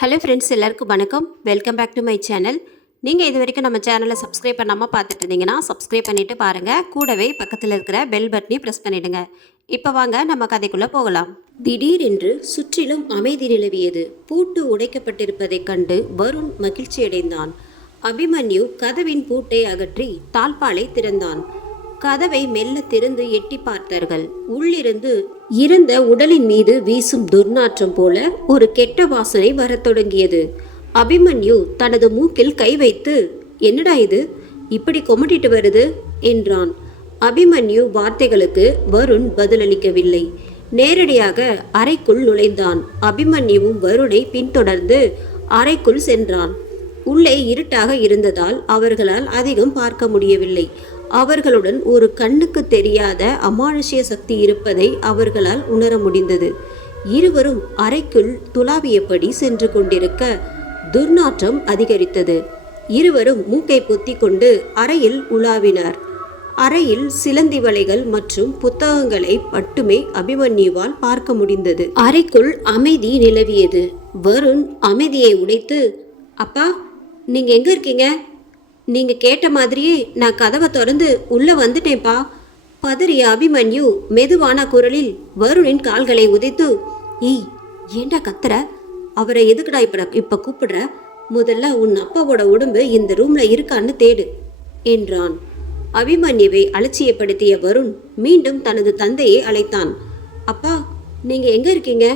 Hello friends, எல்லாருக்கும் வணக்கம். Welcome back to my channel. நீங்கள் இது வரைக்கும் நம்ம சேனலை சப்ஸ்கிரைப் பண்ணாமல் பார்த்துட்டு இருந்தீங்கன்னா சப்ஸ்கிரைப் பண்ணிவிட்டு பாருங்கள். கூடவே பக்கத்தில் இருக்கிற பெல் பட்டனையும் ப்ரெஸ் பண்ணிவிடுங்க. இப்போ வாங்க நம்ம கதைக்குள்ளே போகலாம். திடீரென்று சுற்றிலும் அமைதி நிலவியது. பூட்டு உடைக்கப்பட்டிருப்பதைக் கண்டு வருண் மகிழ்ச்சியடைந்தான். அபிமன்யு கதவின் பூட்டை அகற்றி தாழ்பாலை திறந்தான். கதவை மெல்ல திறந்து எட்டி பார்த்தார்கள். உள்ளிருந்து இருந்த உடலின் மீது வீசும் துர்நாற்றம் போல ஒரு கெட்ட வாசனை வரத் தொடங்கியது. அபிமன்யு தனது மூக்கில் கை வைத்து, என்னடா இது இப்படி கொமட்டிட்டு வருது என்றான். அபிமன்யு வார்த்தைகளுக்கு வருண் பதிலளிக்கவில்லை. நேரடியாக அறைக்குள் நுழைந்தான். அபிமன்யுவும் வருணை பின்தொடர்ந்து அறைக்குள் சென்றான். உள்ளே இருட்டாக இருந்ததால் அவர்களால் அதிகம் பார்க்க முடியவில்லை. அவர்களுடன் ஒரு கண்ணுக்கு தெரியாத அமானுஷ்ய சக்தி இருப்பதை அவர்களால் உணர முடிந்தது. இருவரும் அறைக்குள் துளாவியபடி சென்று கொண்டிருக்க துர்நாற்றம் அதிகரித்தது. இருவரும் மூக்கை பொத்தி கொண்டு அறையில் உலாவினார். அறையில் சிலந்தி வலைகள் மற்றும் புத்தகங்களை மட்டுமே அபிமன்யுவால் பார்க்க முடிந்தது. அறைக்குள் அமைதி நிலவியது. வருண் அமைதியை உடைத்து, அப்பா, நீங்க எங்க இருக்கீங்க? நீங்க கேட்ட மாதிரியே நான் கதவை திறந்து உள்ள வந்துட்டேன்ப்பா. பதறிய அபிமன்யு மெதுவான குரலில் வருணின் கால்களை உதைத்து, ஏய், ஏண்டா கத்துற? அவரை எதுக்குடா இப்ப கூப்பிடுற? முதல்ல உன் அப்பாவோட உடம்பு இந்த ரூம்ல இருக்கான்னு தேடு என்றான். அபிமன்யுவை அலட்சியப்படுத்திய வருண் மீண்டும் தனது தந்தையை அழைத்தான். அப்பா, நீங்க எங்க இருக்கீங்க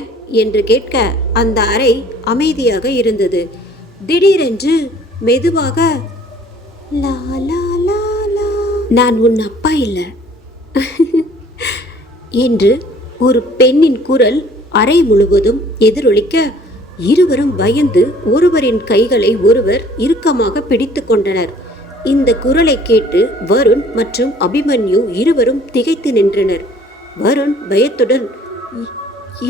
என்று கேட்க அந்த அறை அமைதியாக இருந்தது. திடீரென்று மெதுவாக, லா லா லா லா, நான் உன் அப்பா இல்லை என்று ஒரு பெண்ணின் குரல் அறை முழுவதும் எதிரொலிக்க இருவரும் பயந்து ஒருவரின் கைகளை ஒருவர் இறுக்கமாக பிடித்து கொண்டனர். இந்த குரலை கேட்டு வருண் மற்றும் அபிமன்யு இருவரும் திகைத்து நின்றனர். வருண் பயத்துடன்,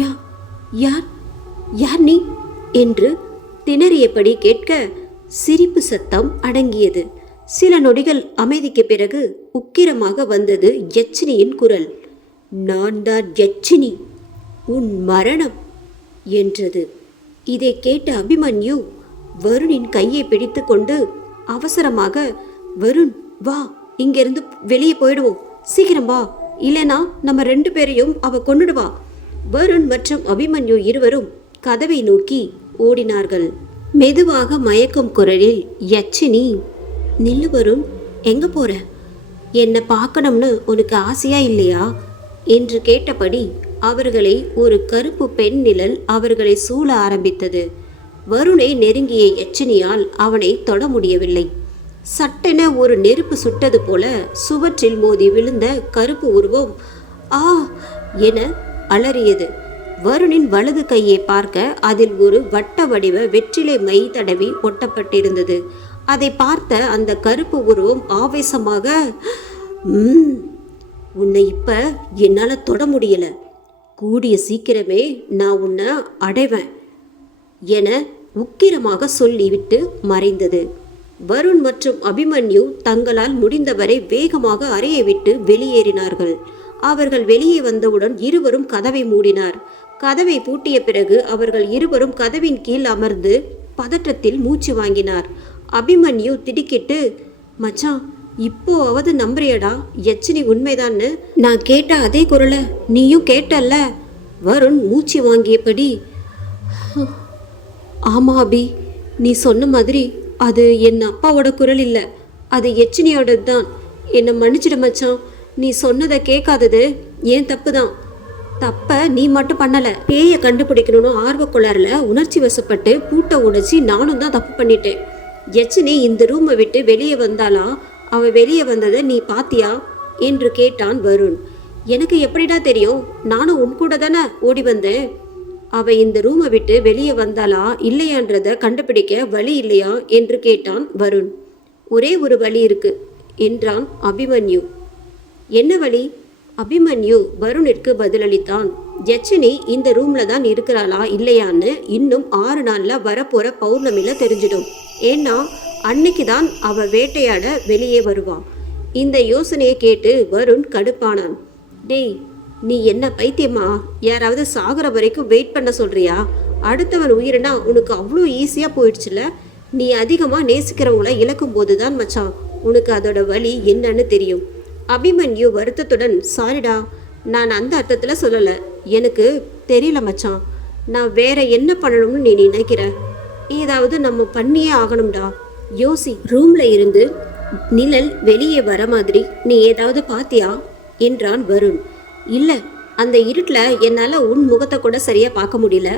யார் யார் நீ என்று திணறியபடி கேட்க சிரிப்பு சத்தம் அடங்கியது. சில நொடிகள் அமைதிக்கு பிறகு உக்கிரமாக வந்தது யட்சினியின் குரல். நான் தான் யட்சினி, உன் மரணம் என்றது. இதை கேட்ட அபிமன்யு வருணின் கையை பிடித்து கொண்டு அவசரமாக, வருண் வா, இங்கிருந்து வெளியே போயிடுவோம், சீக்கிரம் வா, இல்லைனா நம்ம 2 பேரையும் அவ கொன்னுடுவா. வருண் மற்றும் அபிமன்யு இருவரும் கதவை நோக்கி ஓடினார்கள். மெதுவாக மயக்கும் குரலில் யட்சினி, நில்லு வருண், எங்க போற? என்னை பார்க்கணும்னு உனக்கு ஆசையா இல்லையா என்று கேட்டபடி அவர்களை ஒரு கருப்பு பெண் நிழல் அவர்களை சூழ ஆரம்பித்தது. வருணை நெருங்கிய யட்சினியால் அவனை தொட முடியவில்லை. சட்டென ஒரு நெருப்பு சுட்டது போல சுவற்றில் மோதி விழுந்த கருப்பு உருவம் ஆ என அலறியது. வருணின் வலது கையை பார்க்க அதில் ஒரு வட்ட வடிவ வெற்றிலை மை தடவி ஒட்டப்பட்டிருந்தது. அதை பார்த்த அந்த கருப்பு உருவம் ஆவேசமாக, உன்னை இப்ப என்னால தொட முடியல, கூடிய சீக்கிரமே நான் உன்னை அடைவேன் என உக்கிரமாக சொல்லிவிட்டு மறைந்தது. வருண் மற்றும் அபிமன்யு தங்களால் முடிந்தவரை வேகமாக அறையை விட்டு வெளியேறினார்கள். அவர்கள் வெளியே வந்தவுடன் இருவரும் கதவை மூடினார். கதவை பூட்டிய பிறகு அவர்கள் இருவரும் கதவின் கீழ் அமர்ந்து பதற்றத்தில் மூச்சு வாங்கினார். அபிமன்யு திடுக்கிட்டு, மச்சான், இப்போவாவது நம்புறியடா யட்சினி உண்மைதான்னு? நான் கேட்ட அதே குரலை நீயும் கேட்டல்ல? வருண் மூச்சு வாங்கியபடி, ஆமா அபி, நீ சொன்ன மாதிரி அது என் அப்பாவோட குரல் இல்லை, அது யட்சினியோடது தான். என்னை மன்னிச்சிடு மச்சான், நீ சொன்னதை கேட்காதது ஏன் தப்பு தான். தப்ப நீ மட்டும் பண்ணல, பேயை கண்டுபிடிக்கணும்னு ஆர்வக்குளர்ல உணர்ச்சி வசப்பட்டு பூட்டை உடைச்சி நானும் தான் தப்பு பண்ணிட்டேன். யட்சினி இந்த ரூமை விட்டு வெளியே வந்தாளா? அவ வெளியே வந்ததை நீ பாத்தியா என்று கேட்டான் வருண். எனக்கு எப்படிடா தெரியும்? நானும் உன் கூட தானே ஓடி வந்தேன். அவ இந்த ரூமை விட்டு வெளியே வந்தாளா இல்லையான்றத கண்டுபிடிக்க வழி இல்லையா என்று கேட்டான் வருண். ஒரே ஒரு வழி இருக்கு என்றான் அபிமன்யு. என்ன வழி? அபிமன்யு வருணிற்கு பதிலளித்தான். யட்சினி இந்த ரூம்ல தான் இருக்கிறாளா இல்லையான்னு இன்னும் 6 நாள்ல வரப்போற பௌர்ணமில தெரிஞ்சிடும். ஏன்னா அன்னைக்கு தான் அவ வேட்டையாட வெளியே வருவா. இந்த யோசனையை கேட்டு வருண் கடுப்பானான். டேய், நீ என்ன பைத்தியமா? யாராவது சாகுற வரைக்கும் வெயிட் பண்ண சொல்றியா? அடுத்தவன் உயிரினா உனக்கு அவ்வளோ ஈஸியாக போயிடுச்சுல. நீ அதிகமாக நேசிக்கிறவங்கள இழக்கும் போது தான் மச்சான் உனக்கு அதோட வலி என்னன்னு தெரியும். அபிமன்யு வருத்தத்துடன், சாரிடா, நான் அந்த அர்த்தத்தில் சொல்லலை. எனக்கு தெரியல மச்சான். நான் வேற என்ன பண்ணணும்னு நீ நினைக்கிற? ஏதாவது நம்ம பண்ணியே ஆகணும்டா. யோசி. ரூம்ல இருந்து நிழல் வெளியே வர மாதிரி நீ ஏதாவது பாத்தியா என்றான் வருண். இல்லை, அந்த இருட்டில் என்னால் உன் முகத்தை கூட சரியாக பார்க்க முடியல.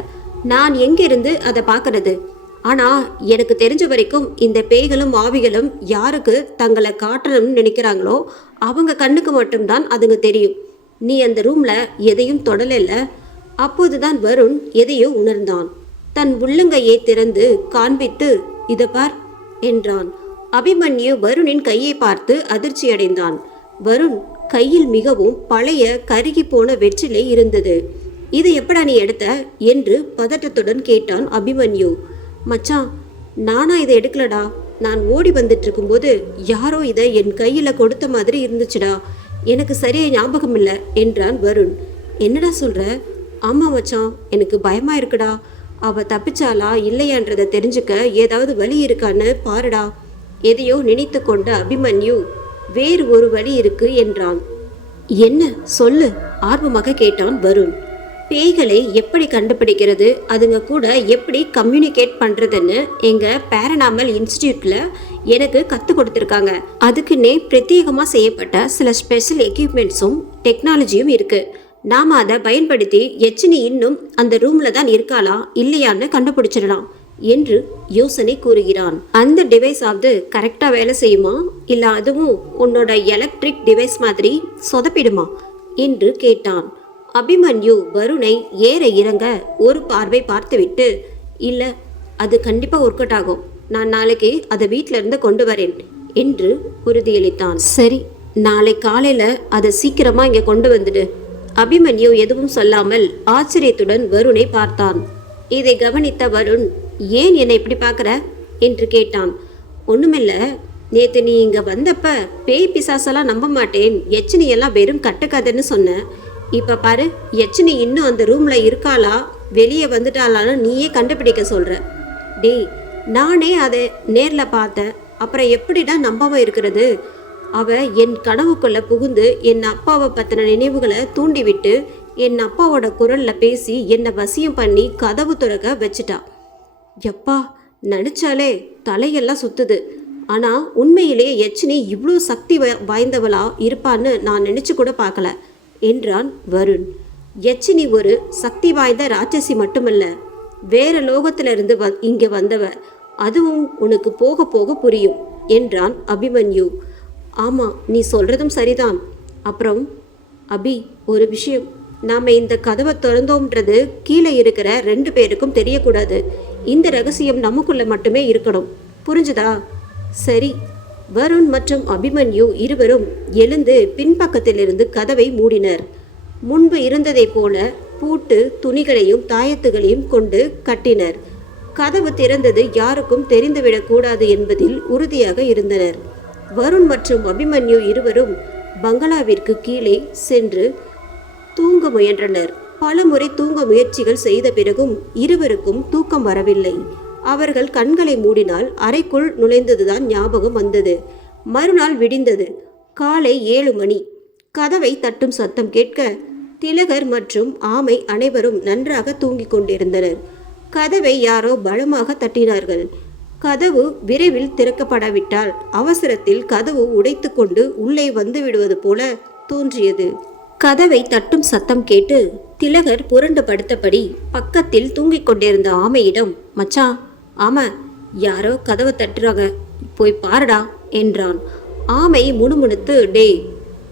நான் எங்கிருந்து அதை பார்க்கறது? ஆனால் எனக்கு தெரிஞ்ச வரைக்கும் இந்த பேய்களும் ஆவிகளும் யாருக்கு தங்களை காட்டணும்னு நினைக்கிறாங்களோ அவங்க கண்ணுக்கு மட்டும்தான் அதுங்க தெரியும். நீ அந்த ரூமில் எதையும் தொடலைல. அப்போதுதான் வருண் எதையோ உணர்ந்தான். தன் உள்ளங்கையை திறந்து காண்பித்து, இதை பார் என்றான். அபிமன்யு வருணின் கையை பார்த்து அதிர்ச்சியடைந்தான். வருண் கையில் மிகவும் பழைய கருகி போன வெற்றிலை இருந்தது. இது எப்படா நீ எடுத்த என்று பதட்டத்துடன் கேட்டான் அபிமன்யு. மச்சான், நானா இதை எடுக்கலடா. நான் ஓடி வந்துட்டு இருக்கும்போது யாரோ இதை என் கையில் கொடுத்த மாதிரி இருந்துச்சுடா. எனக்கு சரியா ஞாபகம் இல்லை என்றான் வருண். என்னடா சொல்ற? ஆமா மச்சான், எனக்கு பயமா இருக்குடா. அவ தப்பிச்சாலா இல்லையான்றதை தெரிஞ்சுக்க ஏதாவது வழி இருக்கான்னு பாருடா. எதையோ நினைத்து கொண்ட அபிமன்யு, வேறு ஒரு வழி இருக்கு என்றான். என்ன சொல்லு ஆர்வமாக கேட்டான் வருண். பேய்களை எப்படி கண்டுபிடிக்கிறது, அதுங்க கூட எப்படி கம்யூனிகேட் பண்ணுறதுன்னு எங்கள் பேரனாமல் இன்ஸ்டியூட்டில் எனக்கு கற்றுக் கொடுத்துருக்காங்க. அதுக்குன்னே பிரத்யேகமாக செய்யப்பட்ட சில ஸ்பெஷல் எக்யூப்மெண்ட்ஸும் டெக்னாலஜியும் இருக்குது. நாம் அதை பயன்படுத்தி யட்சினி இன்னும் அந்த ரூமில் தான் இருக்காளா இல்லையான்னு கண்டுபிடிச்சிடலாம் என்று யோசனை கூறுகிறான். அந்த டிவைஸ் ஆவது கரெக்டாக வேலை செய்யுமா, இல்லை அதுவும் உன்னோட எலக்ட்ரிக் டிவைஸ் மாதிரி சொதப்பிடுமா என்று கேட்டான். அபிமன்யு வருணை ஏற இறங்க ஒரு பார்வை பார்த்துவிட்டு, இல்லை, அது கண்டிப்பாக ஒர்க் அவுட் ஆகும். நான் நாளைக்கு அதை வீட்டில இருந்து கொண்டு வரேன் என்று உறுதியளித்தான். சரி, நாளை காலையில் அதை சீக்கிரமாக இங்கே கொண்டு வந்துடு. அபிமன்யு எதுவும் சொல்லாமல் ஆச்சரியத்துடன் வருணை பார்த்தான். இதை கவனித்த வருண், ஏன் என்னை இப்படி பார்க்குற என்று கேட்டான். ஒன்றுமில்ல, நேற்று நீ இங்கே வந்தப்ப பேய் பிசாசெல்லாம் நம்ப மாட்டேன், யட்சினி எல்லாம் வெறும் கட்டுக்கதைன்னு சொன்னேன். இப்போ பாரு, யட்சினி இன்னும் அந்த ரூமில் இருக்காளா வெளியே வந்துட்டாளான்னு நீயே கண்டுபிடிக்க சொல்கிற. டேய், நானே அதை நேரில் பார்த்தேன், அப்புறம் எப்படிடா நம்பாமல் இருக்கிறது? அவள் என் கனவுக்குள்ளே புகுந்து என் அப்பாவை பற்றின நினைவுகளை தூண்டிவிட்டு என் அப்பாவோட குரலில் பேசி என்னை வசியம் பண்ணி கதவு திறக்க வச்சிட்டா. எப்பா, நினச்சாலே தலையெல்லாம் சுற்றுது. ஆனால் உண்மையிலேயே யட்சினி இவ்வளோ சக்தி வாய்ந்தவளா இருப்பான்னு நான் நினச்சி கூட பார்க்கல என்றான் வருண். யட்சினி ஒரு சக்தி வாய்ந்த ராட்சசி மட்டுமல்ல, வேற லோகத்திலிருந்து இங்கே வந்தவ. அதுவும் உனக்கு போக போக புரியும் என்றான் அபிமன்யு. ஆமாம், நீ சொல்கிறதும் சரிதான். அப்புறம் அபி, ஒரு விஷயம், நாம் இந்த கதவை திறந்தோம்ன்றது கீழே இருக்கிற 2 பேருக்கும் தெரியக்கூடாது. இந்த ரகசியம் நமக்குள்ள மட்டுமே இருக்கணும், புரிஞ்சுதா? சரி. வருண் மற்றும் அபிமன்யு இருவரும் எழுந்து பின்பக்கத்திலிருந்து கதவை மூடினர். முன்பு இருந்ததை போல பூட்டு, துணிகளையும் தாயத்துகளையும் கொண்டு கட்டினர். கதவு திறந்தது யாருக்கும் தெரிந்துவிடக்கூடாது என்பதில் உறுதியாக இருந்தனர். வருண் மற்றும் அபிமன்யு இருவரும் பங்களாவிற்கு கீழே சென்று தூங்க முயன்றனர். பல முறை தூங்க முயற்சிகள் செய்த பிறகும் இருவருக்கும் தூக்கம் வரவில்லை. அவர்கள் கண்களை மூடினால் அறைக்குள் நுழைந்ததுதான் ஞாபகம் வந்தது. மறுநாள் விடிந்தது. காலை 7 மணி. கதவை தட்டும் சத்தம் கேட்க திலகர் மற்றும் ஆமை அனைவரும் நன்றாக தூங்கிக் கொண்டிருந்தனர். கதவை யாரோ பலமாக தட்டினார்கள். கதவு விரைவில் திறக்கப்படாவிட்டால் அவசரத்தில் கதவு உடைத்து கொண்டு உள்ளே வந்து விடுவது போல தோன்றியது. கதவை தட்டும் சத்தம் கேட்டு திலகர் புரண்டு படுத்தபடி பக்கத்தில் தூங்கிக் கொண்டிருந்த ஆமையிடம், மச்சான், ஆமா, யாரோ கதவை தட்டுறாங்க, போய் பாருடா என்றான். ஆமை முணுமுணுத்து, டேய்,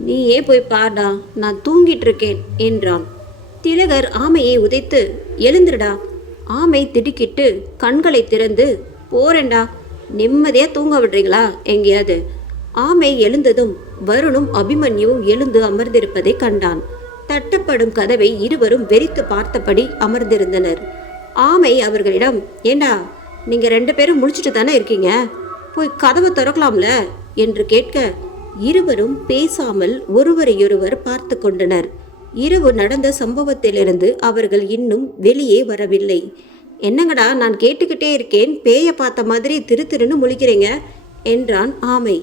நீயே போய் பாருடா, நான் தூங்கிட்டு இருக்கேன் என்றான். திலகர் ஆமையை உதைத்து, எழுந்துடா. ஆமை திடுக்கிட்டு கண்களை திறந்து, போறேன்டா, நிம்மதியாக தூங்க விடுறீங்களா எங்கேயாவது? ஆமை எழுந்ததும் வருணும் அபிமன்யுவும் எழுந்து அமர்ந்திருப்பதை கண்டான். தட்டப்படும் கதவை இருவரும் வெறித்து பார்த்தபடி அமர்ந்திருந்தனர். ஆமை அவர்களிடம், ஏண்டா, நீங்கள் 2 பேரும் முடிச்சுட்டு தானே இருக்கீங்க, போய் கதவை திறக்கலாம்ல என்று கேட்க இருவரும் பேசாமல் ஒருவரையொருவர் பார்த்து கொண்டனர். இரவு நடந்த சம்பவத்திலிருந்து அவர்கள் இன்னும் வெளியே வரவில்லை. என்னங்கடா, நான் கேட்டுக்கிட்டே இருக்கேன், பேயை பார்த்த மாதிரி திரு திருன்னு முழிக்கிறீங்க என்றான் ஆமை.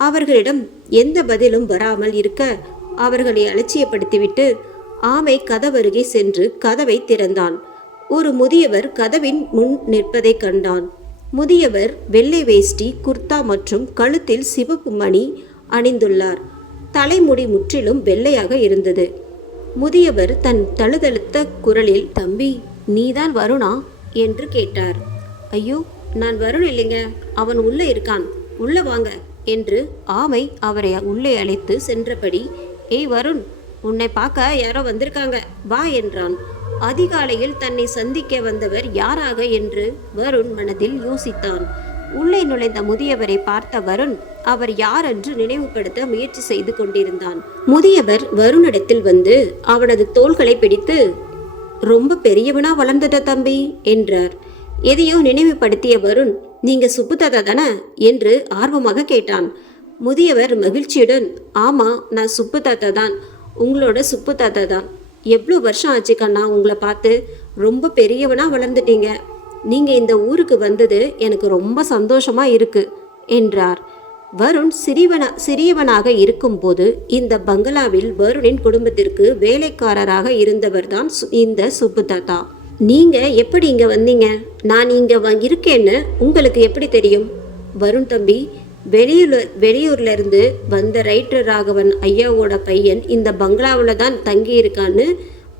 அவர்களிடம் எந்த பதிலும் வராமல் இருக்க அவர்களை அலட்சியப்படுத்திவிட்டு ஆமை கதவருகே சென்று கதவை திறந்தான். ஒரு முதியவர் கதவின் முன் நிற்பதை கண்டான். முதியவர் வெள்ளை வேஷ்டி, குர்தா மற்றும் கழுத்தில் சிவப்பு மணி அணிந்துள்ளார். தலைமுடி முற்றிலும் வெள்ளையாக இருந்தது. முதியவர் தன் தழுதழுத்த குரலில், தம்பி, நீதான் வருணா என்று கேட்டார். ஐயோ, நான் வருண் இல்லைங்க, அவன் உள்ளே இருக்கான், உள்ள வாங்க என்று ஆமை அவரை உள்ளே அழைத்து சென்றபடி, ஏய் வருண், உன்னை பார்க்க யாரோ வந்திருக்காங்க, வா என்றான். அதிகாலையில் தன்னை சந்திக்க வந்தவர் யாராக என்று வருண் மனதில் யோசித்தான். உள்ளே நுழைந்த முதியவரை பார்த்த வருண் அவர் யார் என்று நினைவுபடுத்த முயற்சி செய்து கொண்டிருந்தான். முதியவர் வருணிடத்தில் வந்து அவனது தோள்களை பிடித்து, ரொம்ப பெரியவனா வளர்ந்துட்ட தம்பி என்றார். எதையோ நினைவுபடுத்திய வருண், நீங்க சுப்பு தாத்தா தானே என்று ஆர்வமாக கேட்டான். முதியவர் மகிழ்ச்சியுடன், ஆமா, நான் சுப்பு தாத்தா தான், உங்களோட சுப்பு தாத்தா தான். எவ்வளோ வருஷம் ஆச்சு கண்ணா உங்களை பார்த்து, ரொம்ப பெரியவனா வளர்ந்துட்டீங்க. நீங்கள் இந்த ஊருக்கு வந்தது எனக்கு ரொம்ப சந்தோஷமாக இருக்கு என்றார். வருண் சிறியவனாக இருக்கும்போது இந்த பங்களாவில் வருணின் குடும்பத்திற்கு வேலைக்காரராக இருந்தவர் தான் இந்த சுப்பு தாத்தா. நீங்கள் எப்படி இங்கே வந்தீங்க? நான் இங்கே இருக்கேன்னு உங்களுக்கு எப்படி தெரியும்? வருண் தம்பி, வெளியூர்ல இருந்து வந்த ரைட்டர் ராகவன் ஐயாவோட பையன் இந்த பங்களாவில் தான் தங்கி இருக்கான்னு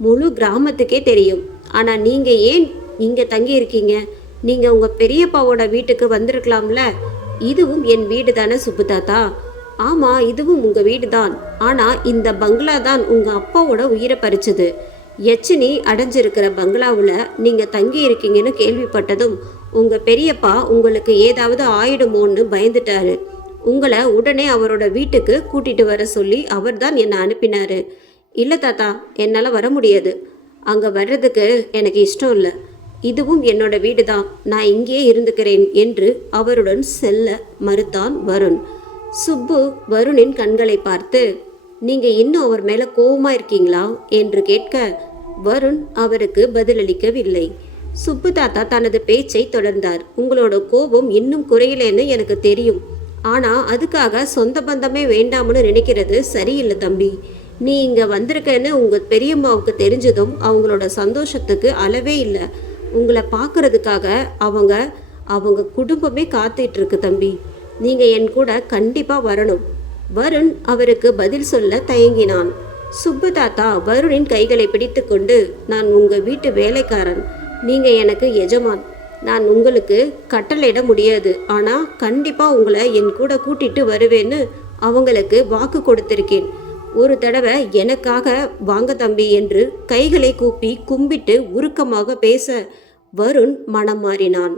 முழு கிராமத்துக்கே தெரியும். ஆனால் நீங்கள் ஏன் இங்கே தங்கி இருக்கீங்க? நீங்கள் உங்கள் பெரியப்பாவோட வீட்டுக்கு வந்திருக்கலாம்ல. இதுவும் என் வீடு தானே சுப்பு தாத்தா? ஆமாம், இதுவும் உங்கள் வீடு தான். ஆனால் இந்த பங்களா தான் உங்கள் அப்பாவோட உயிரை பறிச்சது. யட்சினி அடைஞ்சிருக்கிற பங்களாவில் நீங்கள் தங்கி இருக்கீங்கன்னு கேள்விப்பட்டதும் உங்கள் பெரியப்பா உங்களுக்கு ஏதாவது ஆயிடுமோன்னு பயந்துட்டாரு. உங்களை உடனே அவரோட வீட்டுக்கு கூட்டிகிட்டு வர சொல்லி அவர் தான் என்னை அனுப்பினார். இல்லை தாத்தா, என்னால் வர முடியாது. அங்கே வர்றதுக்கு எனக்கு இஷ்டம் இல்லை. இதுவும் என்னோட வீடு தான், நான் இங்கேயே இருந்துக்கிறேன் என்று அவருடன் செல்ல மறுத்தான் வருண். சுப்பு வருணின் கண்களை பார்த்து, நீங்கள் இன்னும் அவர் மேலே கோபமாக இருக்கீங்களா என்று கேட்க வருண் அவருக்கு பதிலளிக்கவில்லை. சுப்பு தாத்தா தனது பேச்சை தொடர்ந்தார். உங்களோட கோபம் இன்னும் குறையலன்னு எனக்கு தெரியும். ஆனால் அதுக்காக சொந்த பந்தமே வேண்டாம்னு நினைக்கிறது சரியில்லை தம்பி. நீ இங்கே வந்திருக்கன்னு உங்கள் பெரியம்மாவுக்கு தெரிஞ்சதும் அவங்களோட சந்தோஷத்துக்கு அளவே இல்லை. உங்களை பார்க்கறதுக்காக அவங்க குடும்பமே காத்துட்டு இருக்கு தம்பி. நீங்கள் என் கூட கண்டிப்பாக வரணும். வருண் அவருக்கு பதில் சொல்ல தயங்கினான். சுப்பு தாத்தா வருணின் கைகளை பிடித்து கொண்டு, நான் உங்கள் வீட்டு வேலைக்காரன், நீங்கள் எனக்கு எஜமான். நான் உங்களுக்கு கட்டளையிட முடியாது. ஆனால் கண்டிப்பாக உங்களை என் கூட கூட்டிட்டு வருவேன்னு அவங்களுக்கு வாக்கு கொடுத்திருக்கேன். ஒரு தடவை எனக்காக வாங்க தம்பி என்று கைகளை கூப்பி கும்பிட்டு உருக்கமாக பேச வருண் மனம் மாறினான்.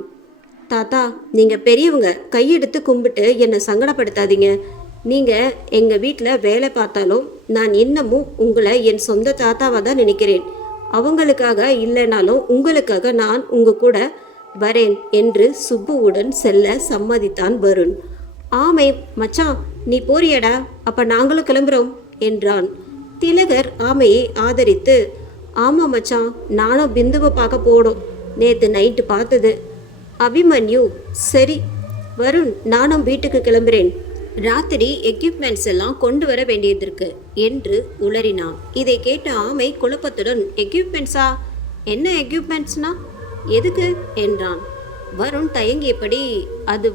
தாத்தா, நீங்கள் பெரியவங்க, கையெடுத்து கும்பிட்டு என்னை சங்கடப்படுத்தாதீங்க. நீங்கள் எங்கள் வீட்டில் வேலை பார்த்தாலும் நான் இன்னமும் உங்களை என் சொந்த தாத்தாவாக தான் நினைக்கிறேன். அவங்களுக்காக இல்லைனாலும் உங்களுக்காக நான் உங்கள் கூட வரேன் என்று சுப்புவுடன் செல்ல சம்மதித்தான் வருண். ஆமை, மச்சான் நீ போறியடா, அப்போ நாங்களும் கிளம்புறோம் என்றான். திலகர் ஆமையை ஆதரித்து, ஆமாம் மச்சான், நானும் பிந்துவை பார்க்க போடும், நேற்று நைட்டு பார்த்தது. அபிமன்யு, சரி வருண், நானும் வீட்டுக்கு கிளம்புறேன். ராத்திரி எக்யூப்மெண்ட்ஸ் எல்லாம் கொண்டு வர வேண்டியது இருக்கு என்று உளறினான். இதை கேட்ட ஆமை குழப்பத்துடன், எக்யூப்மெண்ட்ஸா? என்ன எக்யூப்மெண்ட்ஸ்னா? எதுக்கு என்றான். வருண் தயங்கியபடி, அது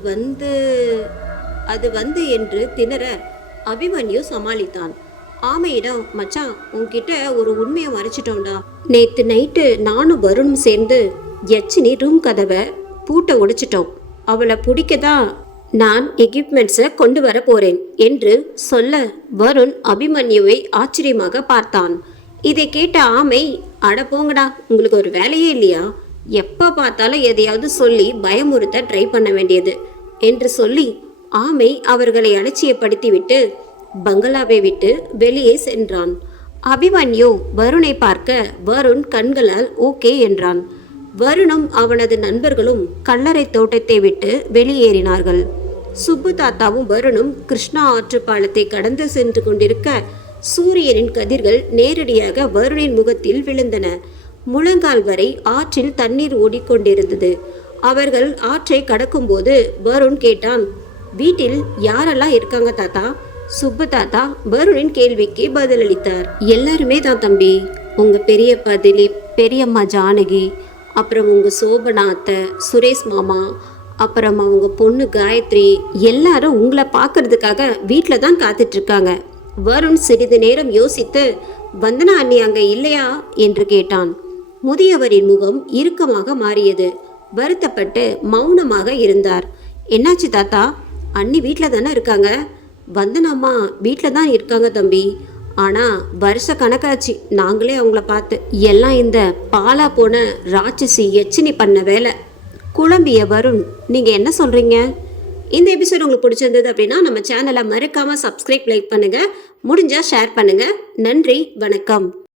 வந்து என்று திணற அபிமன்யு சமாளித்தான். ஆமையிடம், மச்சான் உன்கிட்ட ஒரு உண்மையை மறைச்சிட்டோம்டா. நேற்று நைட்டு நானும் வருணும் சேர்ந்து யட்சினி ரூம் கதவை பூட்டை உடைச்சிட்டோம். அவளை பிடிக்கதான் நான் எக்யூப்மெண்ட்ஸை கொண்டு வர போறேன் என்று சொல்ல வருண் அபிமன்யுவை ஆச்சரியமாக பார்த்தான். இதை கேட்ட ஆமை, அட போங்கடா, உங்களுக்கு ஒரு வேலையே இல்லையா? எப்போ பார்த்தாலும் எதையாவது சொல்லி பயமுறுத்த ட்ரை பண்ண வேண்டியது என்று சொல்லி ஆமை அவர்களை அலட்சியப்படுத்திவிட்டு பங்களாவை விட்டு வெளியே சென்றான். அபிமன்யு வருணை பார்க்க வருண் கண்களால் ஓகே என்றான். வருணும் அவனது நண்பர்களும் கல்லறை தோட்டத்தை விட்டு வெளியேறினார்கள். சுப்பு தாத்தாவும் வருணும் கிருஷ்ணா ஆற்று பாலத்தை கடந்து சென்று கொண்டிருக்க சூரியனின் கதிர்கள் நேரடியாக வருணின் முகத்தில் விழுந்தன. முழங்கால் வரை ஆற்றில் தண்ணீர் ஓடிக்கொண்டிருந்தது. அவர்கள் ஆற்றை கடக்கும்போது வருண் கேட்டான், வீட்டில் யாரெல்லாம் இருக்காங்க தாத்தா? சுப்பு தாத்தா வருணின் கேள்விக்கு பதிலளித்தார். எல்லாருமே தான் தம்பி. உங்க பெரியப்பா திலீப், பெரியம்மா ஜானகி, அப்புறம் உங்க சோபனா அத்தை, சுரேஷ் மாமா, அப்புறம் அவங்க பொண்ணு காயத்ரி, எல்லாரும் உங்களை பார்க்கறதுக்காக வீட்டில் தான் காத்துட்டு இருக்காங்க. வருண் சிறிது நேரம் யோசித்து, வந்தனா அண்ணி அங்க இல்லையா என்று கேட்டான். முதியவரின் முகம் இறுக்கமாக மாறியது. வருத்தப்பட்டு மௌனமாக இருந்தார். என்னாச்சு தாத்தா? அண்ணி வீட்டில் தானே இருக்காங்க. வந்தனாம்மா வீட்டில் தான் இருக்காங்க தம்பி. ஆனால் வருஷ கணக்காச்சு நாங்களே அவங்கள பார்த்து. எல்லாம் இந்த பாலா போன ராட்சசி எச்சினி பண்ண வேலை. குழம்பிய வருண், நீங்கள் என்ன சொல்கிறீங்க? இந்த எபிசோட் உங்களுக்கு பிடிச்சிருந்தது அப்படின்னா நம்ம சேனலை மறக்காமல் சப்ஸ்கிரைப், லைக் பண்ணுங்கள், முடிஞ்சால் ஷேர் பண்ணுங்கள். நன்றி, வணக்கம்.